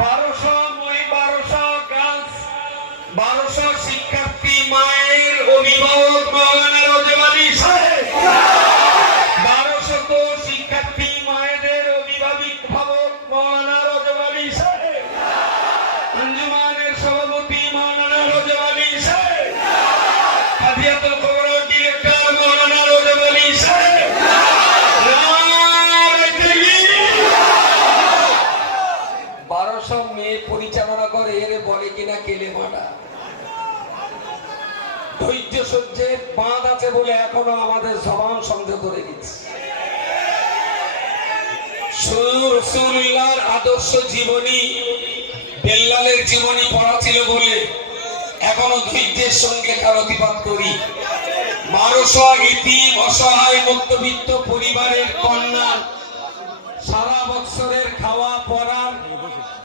বারোশো নয়, বারোশো গার্লস বারোশো শিক্ষার্থী মায়ের অভিভাবক মৌলানা রোজেবালি সাহেব। বারোশত শিক্ষার্থী মায়েদের অভিভাবক ভাবক মৌলানা রোজেবালি সাহেব। আঞ্জুমানের সব মেয়ে পরিচালনা করে, এরে বলে কিনা কেলে মাটা ধৈর্য সহ্যের বাঁধ আছে বলে এখনও আমাদের জবান সন্দেহ করে দিচ্ছে। আদর্শ জীবনী বেল্লালের জীবনী পড়া ছিল বলে এখনও ধৈর্যের সঙ্গে তার অতিপাত করি। বারোশো ইতি অসহায় মধ্যবিত্ত পরিবারের কন্যা সারা বৎসরের খাওয়া, পড়া